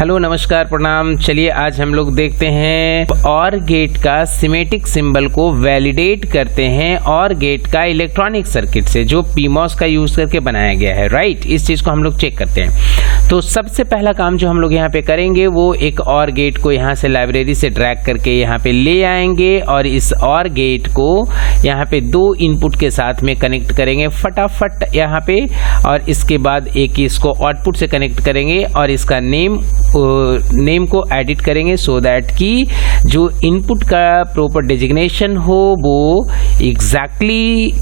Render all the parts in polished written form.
Hello नमस्कार प्रणाम। चलिए आज हम लोग देखते हैं और गेट का सिमेटिक सिंबल को वैलिडेट करते हैं और गेट का इलेक्ट्रॉनिक सर्किट से जो पीमॉस का यूज करके बनाया गया है, राइट। इस चीज को हम लोग चेक करते हैं। तो सबसे पहला काम जो हम लोग यहाँ पे करेंगे वो एक और गेट को यहाँ से लाइब्रेरी से ड्रैग करके यहाँ पे ले आएंगे और इस और गेट को यहाँ पे दो इनपुट के साथ में कनेक्ट करेंगे फटाफट यहाँ पे, और इसके बाद एक इसको आउटपुट से कनेक्ट करेंगे और इसका नेम को एडिट करेंगे सो दैट कि जो इनपुट का प्रॉपर डेजिग्नेशन हो वो एग्जैक्टली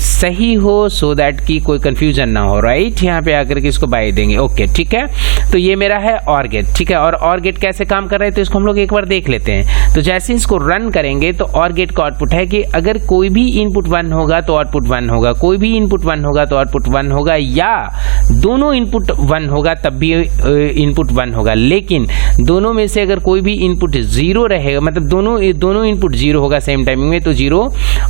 सही हो, सो दैट कि कोई कंफ्यूजन ना हो, राइट। यहाँ पे आकर के इसको बाय देंगे, ओके ठीक है। तो ये मेरा है और गेट, ठीक है। और गेट कैसे काम कर रहे हैं तो इसको हम लोग एक बार देख लेते हैं। तो जैसे इसको रन करेंगे तो और गेट का आउटपुट है कि अगर कोई भी इनपुट 1 होगा तो आउटपुट 1 होगा, कोई भी इनपुट 1 होगा तो आउटपुट 1 होगा, या दोनों इनपुट 1 होगा तब भी इनपुट 1 होगा। लेकिन दोनों में से अगर कोई भी इनपुट 0 रहेगा, मतलब दोनों इनपुट 0 होगा सेम टाइमिंग में तो 0,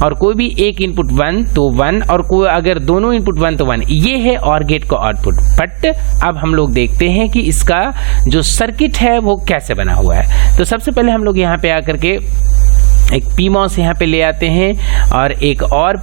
और कोई भी एक इनपुट 1 तो 1, और कोई अगर दोनों इनपुट 1 तो 1। ये है और गेट का आउटपुट। बट अब हम लोग देखते हैं कि इसका जो सर्किट है वो कैसे बना हुआ है। तो सबसे पहले हम लोग यहाँ पे आकर के एक पीमॉस यहाँ पे ले आते हैं और एक और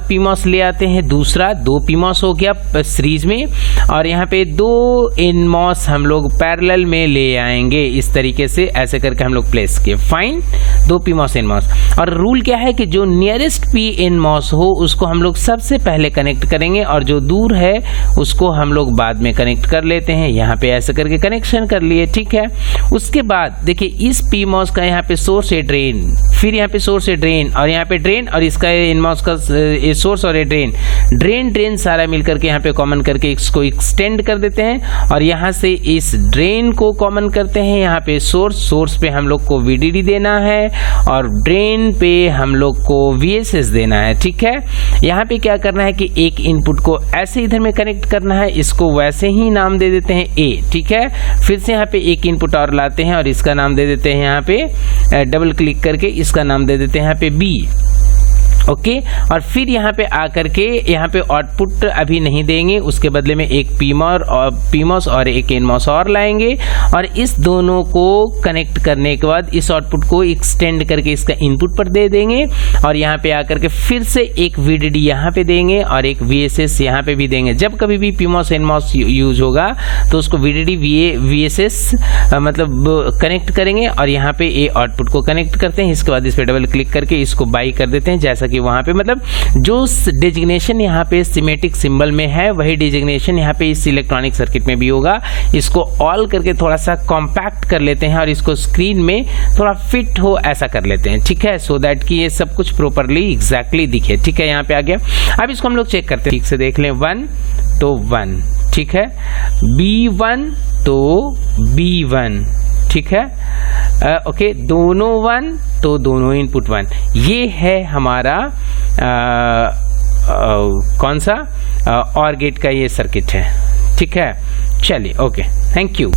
पीमॉस ले आते हैं, दूसरा 2 पीमॉस हो गया सीरीज में, और यहाँ पे 2 एनमॉस हम लोग पैरेलल में ले आएंगे इस तरीके से, ऐसे करके हम लोग प्लेस किए, फाइन। 2 पीमॉस एनमॉस, और रूल क्या है कि जो नियरेस्ट पी एनमॉस हो उसको हम लोग सबसे पहले कनेक्ट करेंगे और जो दूर है उसको हम लोग बाद में कनेक्ट कर लेते हैं। यहाँ पे ऐसे करके कनेक्शन कर लिए, ठीक है। उसके बाद देखिए इस पीमॉस का यहाँ पे सोर्स है ड्रेन, फिर यहाँ पे सोर्स है ड्रेन, और यहाँ पे ड्रेन, और इसका एनमॉस का सोर्स और ड्रेन सारा मिलकर के यहाँ पे कॉमन करके इसको एक्सटेंड कर देते हैं, और यहाँ से इस ड्रेन को कॉमन करते हैं। यहाँ पे सोर्स पे हम लोग को VDD देना है और ड्रेन पे हम लोग को VSS देना है, ठीक है। यहाँ पे क्या करना है कि एक इनपुट को ऐसे इधर में कनेक्ट करना है, इसको वैसे ही नाम दे देते हैं A, ठीक है। फिर से यहाँ पे एक इनपुट और लाते हैं और इसका नाम दे देते हैं यहाँ पे डबल क्लिक करके इसका नाम दे देते हैं यहाँ पे B, ओके। और फिर यहाँ पे आकर के यहाँ पे आउटपुट अभी नहीं देंगे, उसके बदले में एक पीमॉस और एक एनमॉस और लाएंगे, और इस दोनों को कनेक्ट करने के बाद इस आउटपुट को एक्सटेंड करके इसका इनपुट पर दे देंगे, और यहाँ पे आकर के फिर से एक VDD यहाँ पे देंगे और एक VSS यहाँ पे भी देंगे। जब कभी भी पीमॉस एनमॉस यूज होगा तो उसको VDD VSS मतलब कनेक्ट करेंगे, और यहाँ पे ए आउटपुट को कनेक्ट करते हैं। इसके बाद इस पर डबल क्लिक करके इसको बाई कर देते हैं, जैसा कि वहां पे मतलब जो डेजिग्नेशन यहाँ पे सिमेटिक सिंबल में है वही डेजिग्नेशन यहाँ पे इस इलेक्ट्रॉनिक सर्किट में भी होगा। इसको ऑल करके थोड़ा सा कॉम्पैक्ट कर लेते हैं और इसको स्क्रीन में थोड़ा फिट हो ऐसा कर लेते हैं, ठीक है, सो दैट कि ये सब कुछ प्रॉपरली एग्जैक्टली दिखे, ठीक है। यहाँ पे आ गया। अब इसको हम लोग चेक करते हैं, ठीक से देख लें। 1 तो 1, ठीक है। B1 तो B1, ठीक है, ओके। दोनों 1 तो दोनों इनपुट 1। ये है हमारा कौन सा और गेट का ये सर्किट है, ठीक है। चलिए, ओके, थैंक यू।